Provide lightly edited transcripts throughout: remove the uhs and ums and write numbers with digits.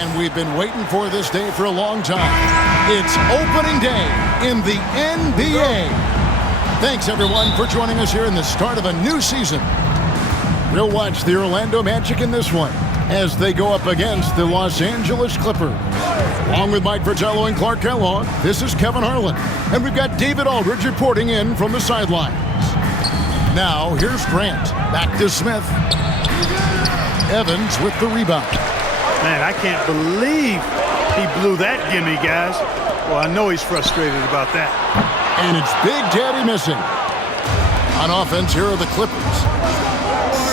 And we've been waiting for this day for a long time. It's opening day in the NBA. Thanks, everyone, for joining us here in the start of a new season. We'll watch the Orlando Magic in this one as they go up against the Los Angeles Clippers. Along with Mike Fratello and Clark Kellogg, this is Kevin Harlan. And we've got David Aldridge reporting in from the sidelines. Now, here's Grant. Back to Smith. Evans with the rebound. Man, I can't believe he blew that gimme, guys. Well, I know he's frustrated about that. And it's Big Daddy missing. On offense, here are the Clippers.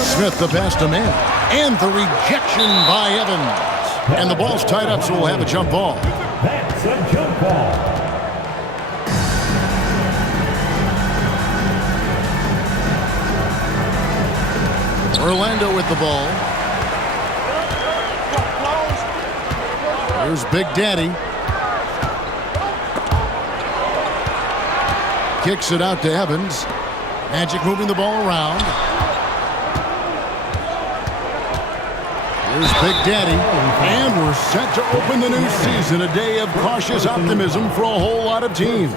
Smith the pass to man. And the rejection by Evans. And the ball's tied up, so we'll have a jump ball. That's a jump ball. Orlando with the ball. Here's Big Daddy. Kicks it out to Evans. Magic moving the ball around. Here's Big Daddy. And we're set to open the new season. A day of cautious optimism for a whole lot of teams.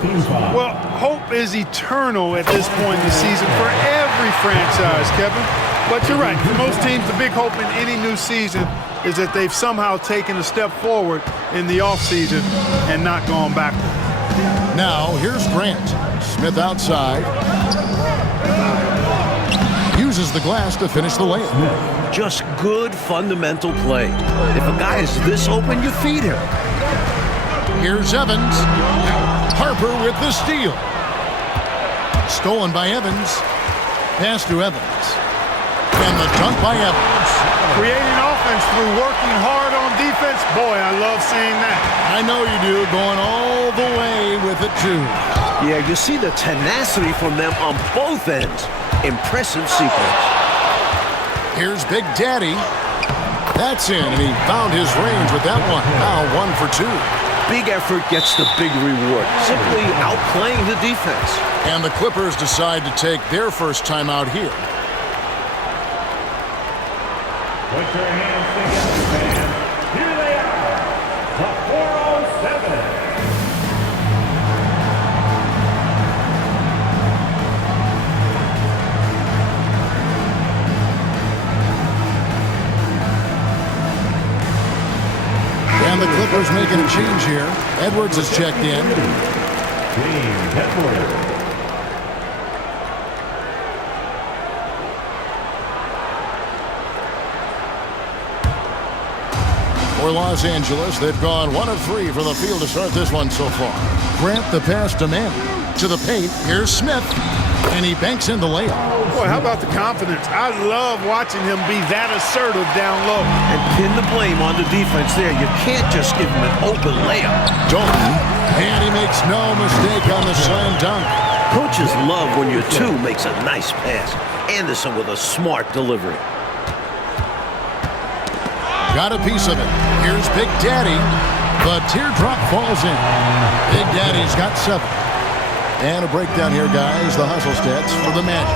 Well, hope is eternal at this point in the season for every franchise, Kevin. But you're right. For most teams, the big hope in any new season is that they've somehow taken a step forward in the offseason and not gone backward. Now, here's Grant. Smith outside. Uses the glass to finish the layup. Just good fundamental play. If a guy is this open, you feed him. Here's Evans. Harper with the steal. Stolen by Evans. Pass to Evans. And the dunk by Evans. Creating offense through working hard on defense. Boy, I love seeing that. I know you do. Going all the way with it, too. Yeah, you see the tenacity from them on both ends. Impressive sequence. Here's Big Daddy. That's in, and he found his range with that one. Now 1 for 2. Big effort gets the big reward. Simply outplaying the defense. And the Clippers decide to take their first timeout here. Put your hands together, fans. Here they are, the 407. And the Clippers making a change here. Edwards is checked in. James Edwards. For Los Angeles, they've gone 1 of 3 from the field to start this one so far. Grant the pass to man. To the paint. Here's Smith. And he banks in the layup. Boy, how about the confidence? I love watching him be that assertive down low. And pin the blame on the defense there. You can't just give him an open layup. Dalton. And he makes no mistake on the slam dunk. Coaches love when your two makes a nice pass. Anderson with a smart delivery. Got a piece of it. Here's Big Daddy. The teardrop falls in. Big Daddy's got 7. And a breakdown here, guys. The hustle stats for the Magic.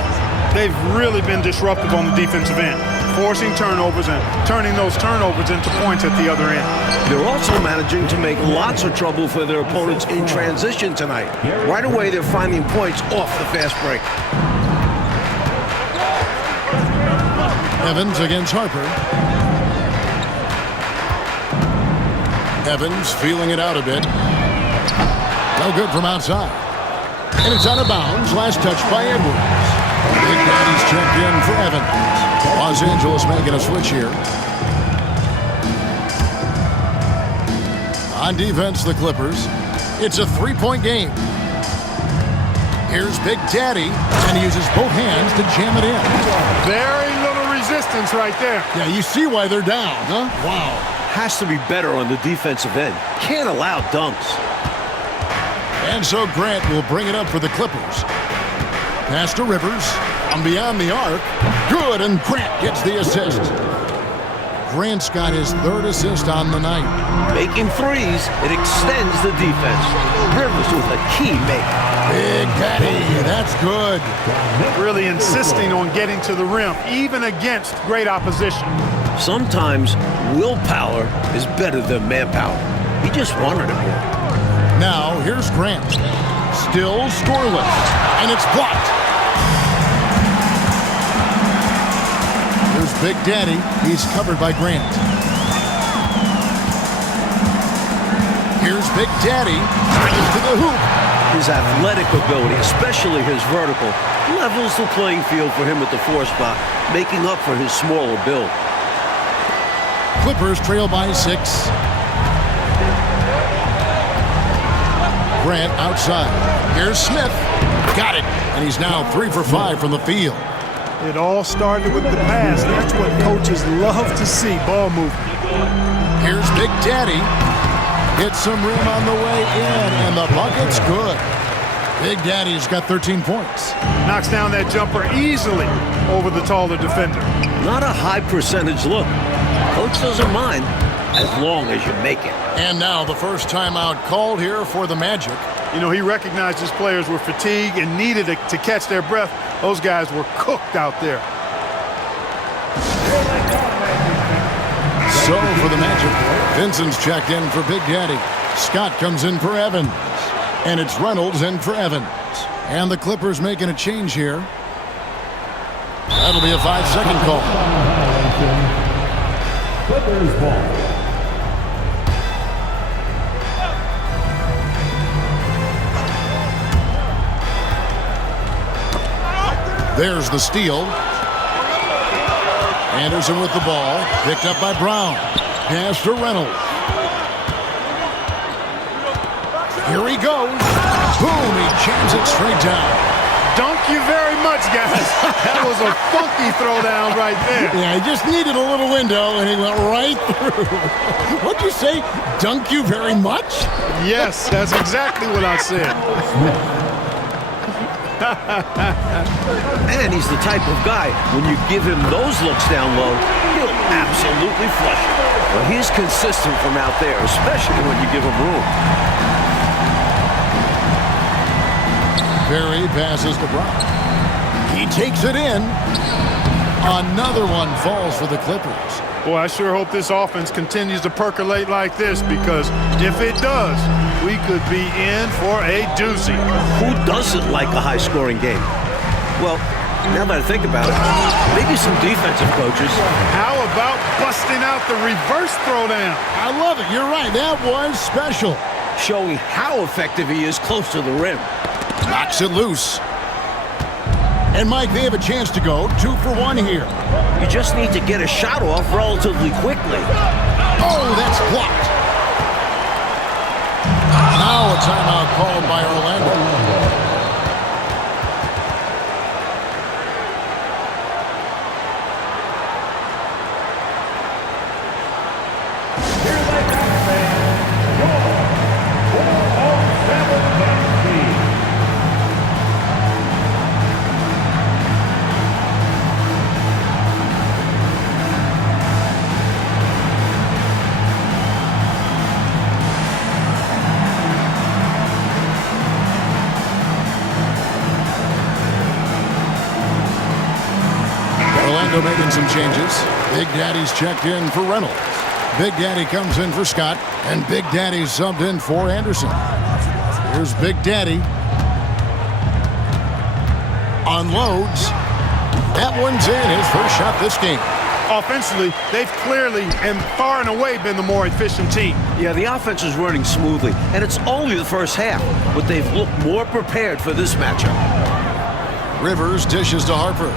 They've really been disruptive on the defensive end, forcing turnovers and turning those turnovers into points at the other end. They're also managing to make lots of trouble for their opponents in transition tonight. Right away, they're finding points off the fast break. Evans against Harper. Evans feeling it out a bit. No good from outside. And it's out of bounds. Last touch by Edwards. Big Daddy's checked in for Evans. Los Angeles making a switch here. On defense, the Clippers. It's a 3-point game. Here's Big Daddy, and he uses both hands to jam it in. Very little resistance right there. Yeah, you see why they're down, huh? Wow. Has to be better on the defensive end. Can't allow dunks. And so Grant will bring it up for the Clippers. Pass to Rivers. From beyond the arc. Good, and Grant gets the assist. Grant's got his 3rd assist on the night. Making threes, it extends the defense. Rivers with a key make. Big Daddy, that's good. Really insisting on getting to the rim, even against great opposition. Sometimes willpower is better than manpower. He just wanted it more. Now, here's Grant. Still scoreless, and it's blocked. Here's Big Daddy. He's covered by Grant. Here's Big Daddy. To the hoop. His athletic ability, especially his vertical, levels the playing field for him at the 4 spot, making up for his smaller build. Clippers trail by 6. Grant outside. Here's Smith. Got it. And he's now 3 for 5 from the field. It all started with the pass. That's what coaches love to see, ball movement. Here's Big Daddy. Gets some rim on the way in, and the bucket's good. Big Daddy's got 13 points. Knocks down that jumper easily over the taller defender. Not a high percentage look. Coach doesn't mind as long as you make it. And now the first timeout called here for the Magic. You know, he recognized his players were fatigued and needed to catch their breath. Those guys were cooked out there. So for the Magic, Vincent's checked in for Big Daddy. Scott comes in for Evans. And it's Reynolds in for Evans. And the Clippers making a change here. That'll be a 5-second call. Clippers ball. There's the steal. Anderson with the ball. Picked up by Brown. Pass to Reynolds. Here he goes. Boom, he jams it straight down. Dunk you very much, guys. That was a funky throwdown right there. Yeah, he just needed a little window, and he went right through. What'd you say? Dunk you very much? Yes, that's exactly what I said. And he's the type of guy, when you give him those looks down low, he'll absolutely flush it. But he's consistent from out there, especially when you give him room. Perry passes to Brown. He takes it in. Another one falls for the Clippers. Boy, I sure hope this offense continues to percolate like this, because if it does, we could be in for a doozy. Who doesn't like a high-scoring game? Well, now that I think about it, maybe some defensive coaches. How about busting out the reverse throwdown? I love it. You're right. That was special. Showing how effective he is close to the rim. Knocks it loose. And, Mike, they have a chance to go 2 for 1 here. You just need to get a shot off relatively quickly. Oh, that's blocked. Now a timeout called by Orlando. Making some changes. Big Daddy's checked in for Reynolds. Big Daddy comes in for Scott, and Big Daddy's subbed in for Anderson. Here's Big Daddy. Unloads. That one's in, his first shot this game. Offensively, they've clearly and far and away been the more efficient team. Yeah, the offense is running smoothly, and it's only the first half, but they've looked more prepared for this matchup. Rivers dishes to Harper.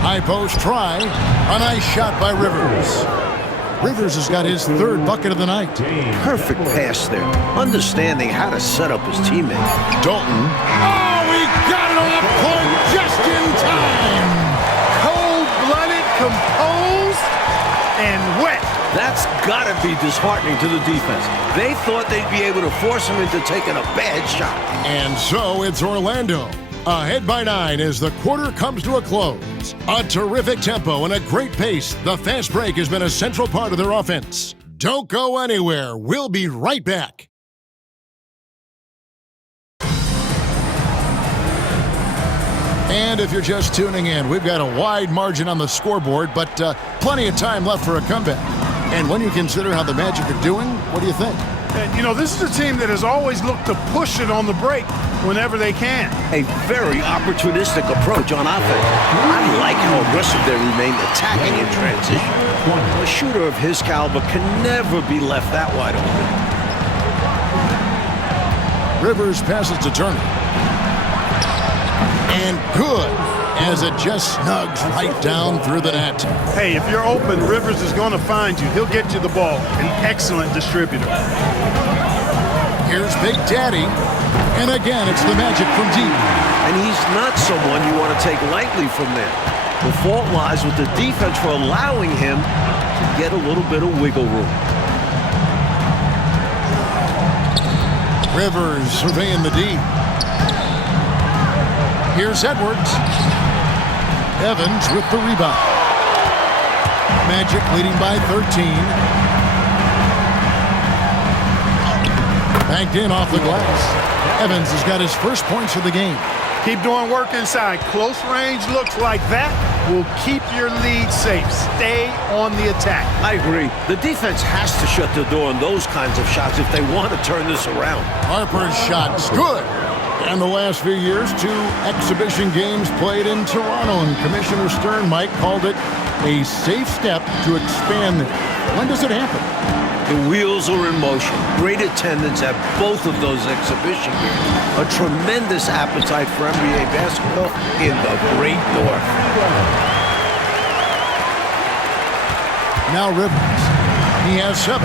High post try. A nice shot by Rivers. Rivers has got his 3rd bucket of the night. Perfect pass there. Understanding how to set up his teammate. Dalton. Oh, he got it off point just in time. Cold-blooded, composed, and wet. That's got to be disheartening to the defense. They thought they'd be able to force him into taking a bad shot. And so it's Orlando. Ahead by 9 as the quarter comes to a close. A terrific tempo and a great pace. The fast break has been a central part of their offense. Don't go anywhere. We'll be right back. And if you're just tuning in, we've got a wide margin on the scoreboard, but plenty of time left for a comeback. And when you consider how the Magic are doing, what do you think? And, you know, this is a team that has always looked to push it on the break whenever they can. A very opportunistic approach on offense. I like how aggressive they remain attacking in transition. A shooter of his caliber can never be left that wide open. Rivers passes to Turner. And good, as it just snugs right down through the net. Hey, if you're open, Rivers is going to find you. He'll get you the ball. An excellent distributor. Here's Big Daddy. And again, it's the Magic from deep. And he's not someone you want to take lightly from there. The fault lies with the defense for allowing him to get a little bit of wiggle room. Rivers surveying the D. Here's Edwards. Evans with the rebound. Magic leading by 13. Banked in off the glass. Evans has got his first points of the game. Keep doing work inside. Close range looks like that will keep your lead safe. Stay on the attack. I agree. The defense has to shut the door on those kinds of shots if they want to turn this around. Harper's shot's good. And the last few years, 2 exhibition games played in Toronto, and Commissioner Stern, Mike, called it a safe step to expand this. When does it happen? The wheels are in motion. Great attendance at both of those exhibition games. A tremendous appetite for NBA basketball in the Great North. Now Rivers. He has 7.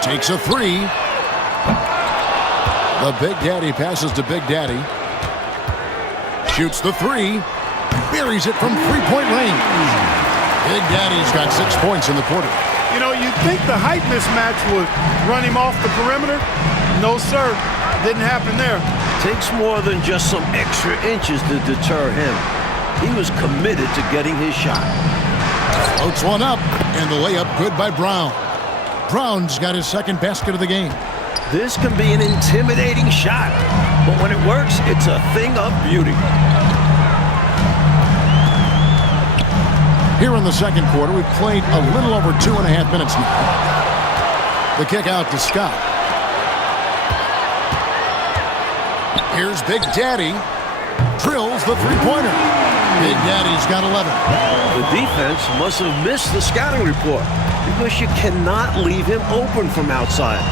Takes a 3. The Big Daddy passes to Big Daddy. Shoots the 3. Buries it from three-point range. Big Daddy's got 6 points in the quarter. You know, you'd think the height mismatch would run him off the perimeter. No, sir. Didn't happen there. Takes more than just some extra inches to deter him. He was committed to getting his shot. Floats one up, and the layup good by Brown. Brown's got his second basket of the game. This can be an intimidating shot, but when it works, it's a thing of beauty. Here in the second quarter, we've played a little over 2.5 minutes now. The kick out to Scott. Here's Big Daddy. Drills the three-pointer. Big Daddy's got 11. The defense must have missed the scouting report because you cannot leave him open from outside.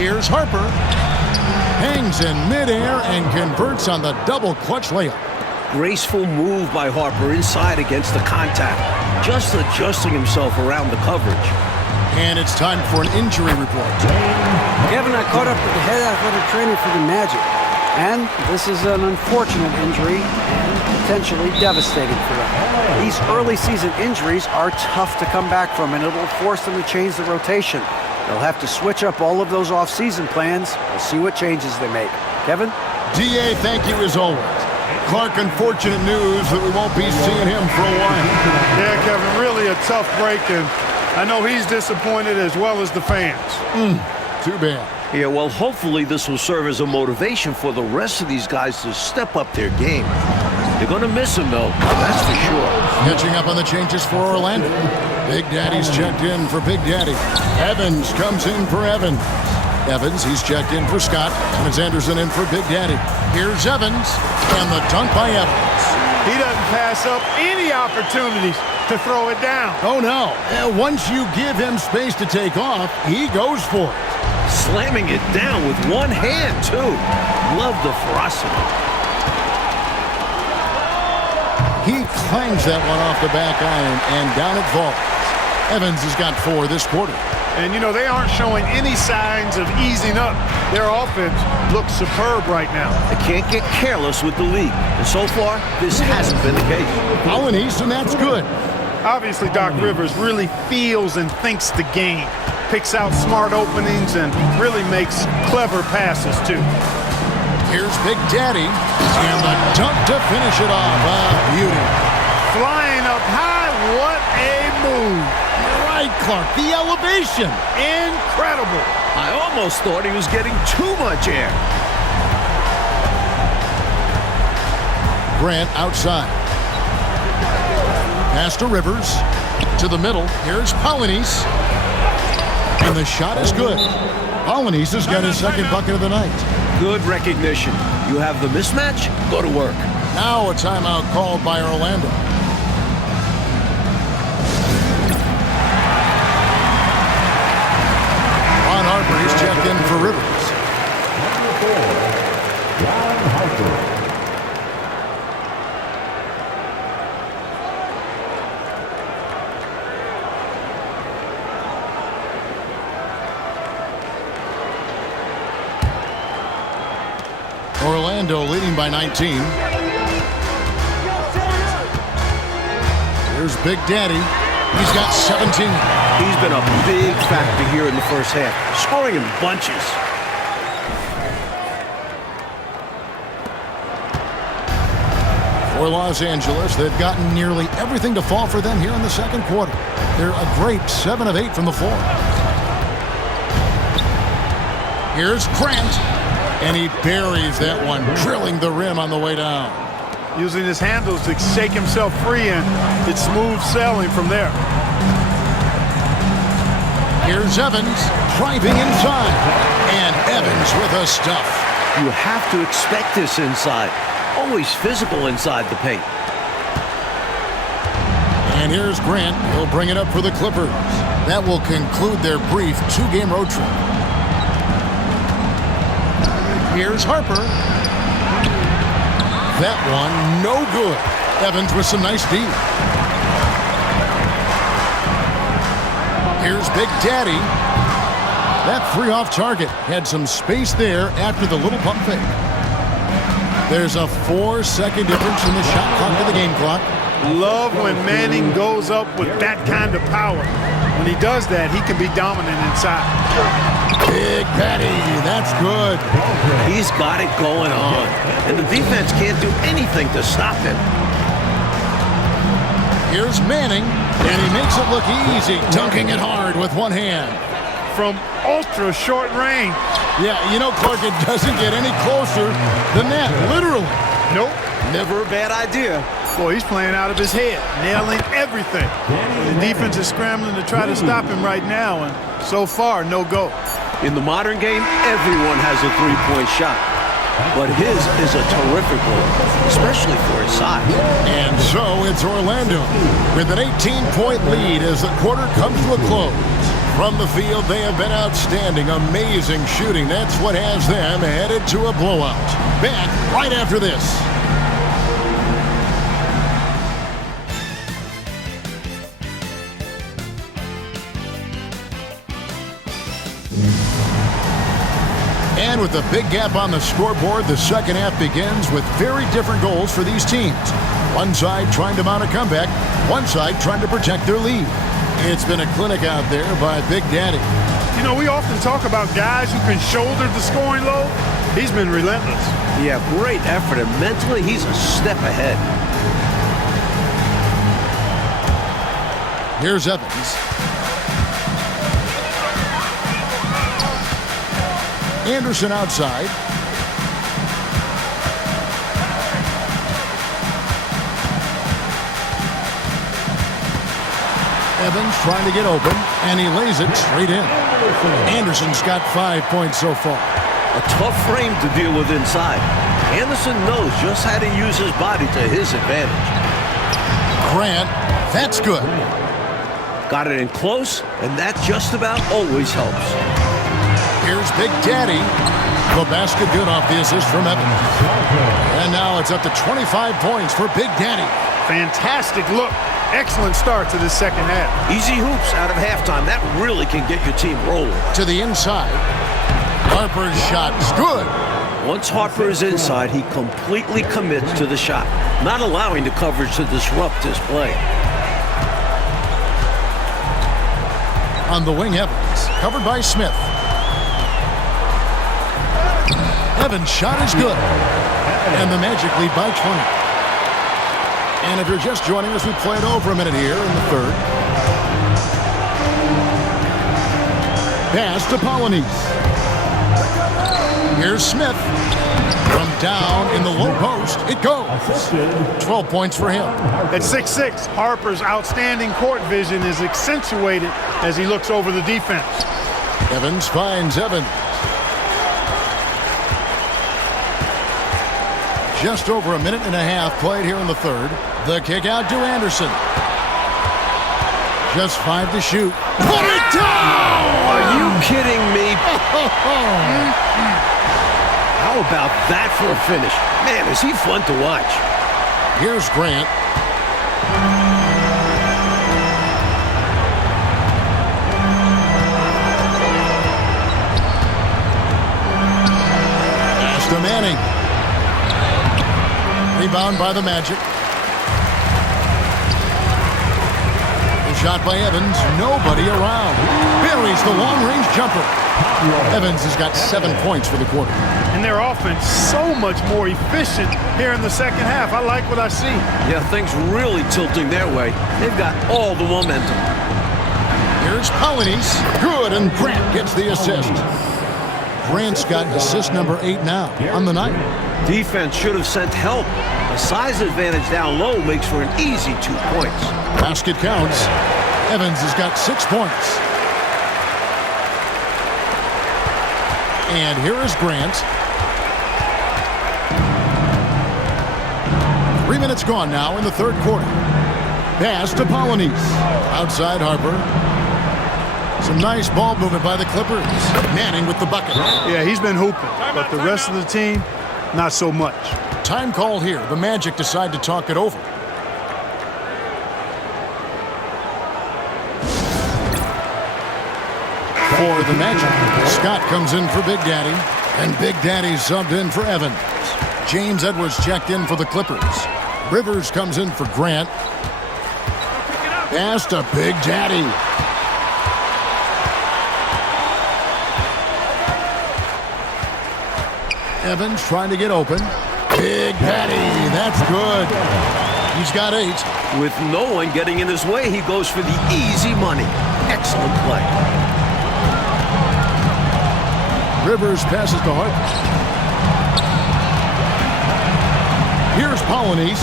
Here's Harper. Hangs in midair and converts on the double clutch layup. Graceful move by Harper inside against the contact, just adjusting himself around the coverage. And it's time for an injury report. Kevin, I caught up with the head athletic trainer for the Magic, and this is an unfortunate injury and potentially devastating for them. These early season injuries are tough to come back from, and it'll force them to change the rotation. They'll have to switch up all of those off-season plans. We'll see what changes they make. Kevin? DA, thank you as always. Clark, unfortunate news that we won't be seeing him for a while. Yeah, Kevin, really a tough break, and I know he's disappointed as well as the fans. Too bad. Yeah, well, hopefully this will serve as a motivation for the rest of these guys to step up their game. They're going to miss him, though, that's for sure. Catching up on the changes for Orlando. Big Daddy's checked in for Big Daddy. Evans comes in for Evans. Evans, he's checked in for Scott. And it's Anderson in for Big Daddy. Here's Evans, and the dunk by Evans. He doesn't pass up any opportunities to throw it down. Oh, no. Once you give him space to take off, he goes for it. Slamming it down with one hand, too. Love the ferocity. He clangs that one off the back iron, and down it falls. Evans has got 4 this quarter. And, you know, they aren't showing any signs of easing up. Their offense looks superb right now. They can't get careless with the lead. And so far, this hasn't been the case. Allen East, and that's good. Obviously, Doc Rivers really feels and thinks the game. Picks out smart openings and really makes clever passes, too. Here's Big Daddy, and the dunk to finish it off. Beauty. Flying up high, what a move. You're right, Clark, the elevation. Incredible. I almost thought he was getting too much air. Grant outside. Pass to Rivers. To the middle. Here's Polynice. And the shot is good. Polynice has got his second bucket of the night. Good recognition. You have the mismatch? Go to work. Now a timeout called by Orlando. Ron Harper is checked in for Rivers. Number 4, Ron Harper. Orlando leading by 19. Here's Big Daddy. He's got 17. He's been a big factor here in the first half, scoring in bunches. For Los Angeles, they've gotten nearly everything to fall for them here in the second quarter. They're a great 7 of 8 from the floor. Here's Grant. And he buries that one, drilling the rim on the way down. Using his handles to shake himself free, and it's smooth sailing from there. Here's Evans driving inside. And Evans with a stuff. You have to expect this inside. Always physical inside the paint. And here's Grant. He'll bring it up for the Clippers. That will conclude their brief 2-game road trip. Here's Harper. That one, no good. Evans with some nice D. Here's Big Daddy. That 3 off target had some space there after the little pump fake. There's a 4-second difference in the shot clock to the game clock. Love when Manning goes up with that kind of power. When he does that, he can be dominant inside. Big Patty, that's good. He's got it going on, and the defense can't do anything to stop him. Here's Manning, and he makes it look easy, dunking it hard with one hand. From ultra short range. Yeah, you know, Clark, it doesn't get any closer than that, literally. Nope. Never a bad idea. Boy, he's playing out of his head, nailing everything. The defense is scrambling to try to stop him right now, and so far, no go. In the modern game, everyone has a three-point shot. But his is a terrific one, especially for his size. And so it's Orlando with an 18-point lead as the quarter comes to a close. From the field, they have been outstanding, amazing shooting. That's what has them headed to a blowout. Back right after this. And with a big gap on the scoreboard, the second half begins with very different goals for these teams. One side trying to mount a comeback, one side trying to protect their lead. It's been a clinic out there by Big Daddy. You know, we often talk about guys who can shoulder the scoring load. He's been relentless. Yeah, great effort, and mentally he's a step ahead. Here's Evans. Anderson outside. Evans trying to get open, and he lays it straight in. Anderson's got 5 points so far. A tough frame to deal with inside. Anderson knows just how to use his body to his advantage. Grant, that's good. Got it in close, and that just about always helps. Here's Big Daddy. The basket good off the assist from Evans. And now it's up to 25 points for Big Daddy. Fantastic look. Excellent start to this second half. Easy hoops out of halftime. That really can get your team rolling. To the inside. Harper's shot is good. Once Harper is inside, he completely commits to the shot, not allowing the coverage to disrupt his play. On the wing, Evans. Covered by Smith. Evans' shot is good. And the Magic lead by 20. And if you're just joining us, we played over a minute here in the third. Pass to Polynice. Here's Smith. From down in the low post, it goes. 12 points for him. At 6'6", Harper's outstanding court vision is accentuated as he looks over the defense. Evans finds Evans. Just over a minute and a half played here in the third. The kick out to Anderson. Just 5 to shoot. Put it down! Are you kidding me? How about that for a finish? Man, is he fun to watch. Here's Grant. Pass to Manning. Rebound by the Magic. The shot by Evans. Nobody around. Buries the long-range jumper. Evans has got 7 points for the quarter. And their offense so much more efficient here in the second half. I like what I see. Yeah, things really tilting their way. They've got all the momentum. Here's Polynice. Good, and Grant gets the assist. Grant's got assist number 8 now on the night. Defense should have sent help. A size advantage down low makes for an easy 2 points. Basket counts. Evans has got 6 points. And here is Grant. 3 minutes gone now in the third quarter. Pass to Polynice. Outside Harper. Some nice ball movement by the Clippers. Manning with the bucket. Yeah, he's been hooping, but the rest of the team, not so much. Time called here. The Magic decide to talk it over. For the Magic, Scott comes in for Big Daddy, and Big Daddy subbed in for Evans. James Edwards checked in for the Clippers. Rivers comes in for Grant. Pass to Big Daddy. Evans trying to get open. Big Daddy, that's good. He's got 8. With no one getting in his way, he goes for the easy money. Excellent play. Rivers passes to Harper. Here's Polynice,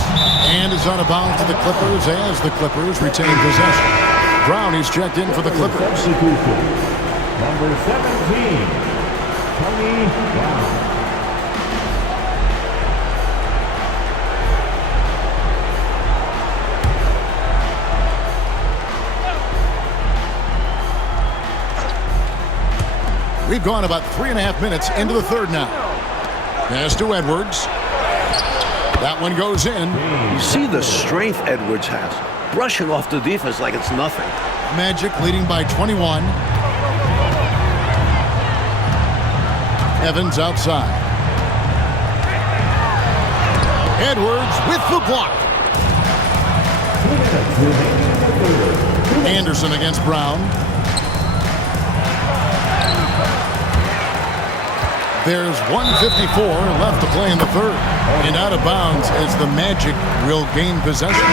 and is out of bounds to the Clippers as the Clippers retain possession. Brown, he's checked in for the Clippers. Substitution. Number 17, Tony Brown. We've gone about 3.5 minutes into the third now. Pass to Edwards. That one goes in. You see the strength Edwards has. Brushing off the defense like it's nothing. Magic leading by 21. Evans outside. Edwards with the block. Anderson against Brown. There's 1:54 left to play in the third. And out of bounds as the Magic will gain possession.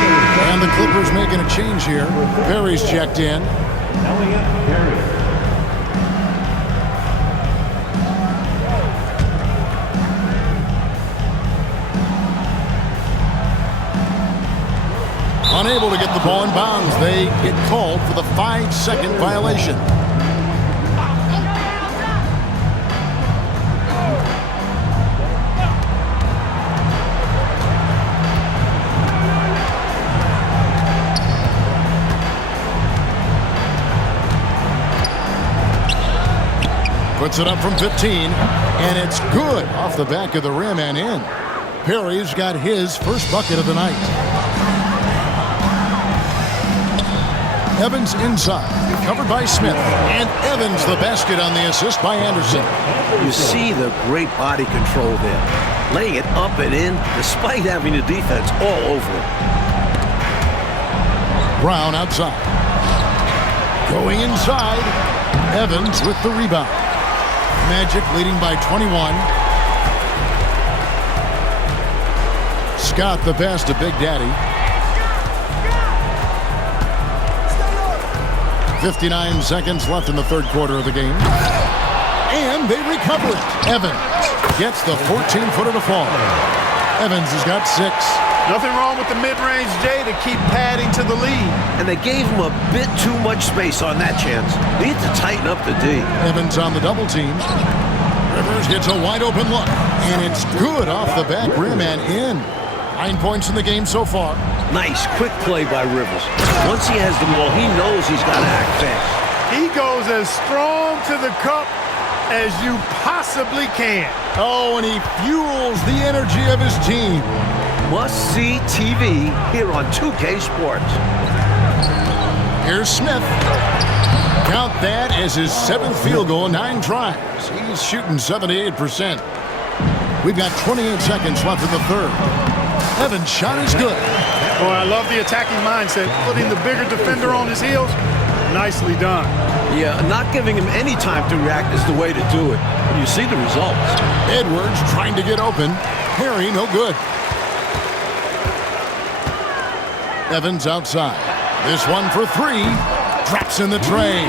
And the Clippers making a change here. Perry's checked in. Elliot Perry. Unable to get the ball in bounds. They get called for the 5-second violation. Puts it up from 15, and it's good off the back of the rim and in. Perry's got his first bucket of the night. Evans inside, covered by Smith, and Evans the basket on the assist by Anderson. You see the great body control there, laying it up and in despite having the defense all over it. Brown outside. Going inside, Evans with the rebound. Magic leading by 21. Scott the pass to Big Daddy. 59 seconds left in the third quarter of the game. And they recover it. Evans gets the 14-footer to fall. Evans has got 6. Nothing wrong with the mid-range J to keep padding to the lead. And they gave him a bit too much space on that chance. They need to tighten up the D. Evans on the double team. Rivers gets a wide open look. And it's good off the back rim and in. 9 points in the game so far. Nice, quick play by Rivers. Once he has the ball, he knows he's got to act fast. He goes as strong to the cup as you possibly can. Oh, and he fuels the energy of his team. Must-see TV here on 2K Sports. Here's Smith. Count that as his 7th field goal in 9 tries. He's shooting 78%. We've got 28 seconds left in the third. Evans' shot is good. Boy, I love the attacking mindset. Putting the bigger defender on his heels. Nicely done. Yeah, not giving him any time to react is the way to do it. You see the results. Edwards trying to get open. Harry, no good. Evans outside. This one for 3. Drops in the tray.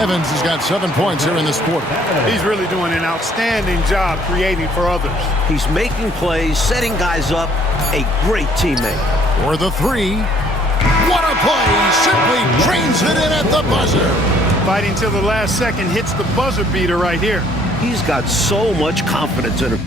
Evans has got 7 points here in this quarter. He's really doing an outstanding job creating for others. He's making plays, setting guys up. A great teammate. For the 3. What a play! Simply drains it in at the buzzer. Fighting till the last second, hits the buzzer beater right here. He's got so much confidence in him.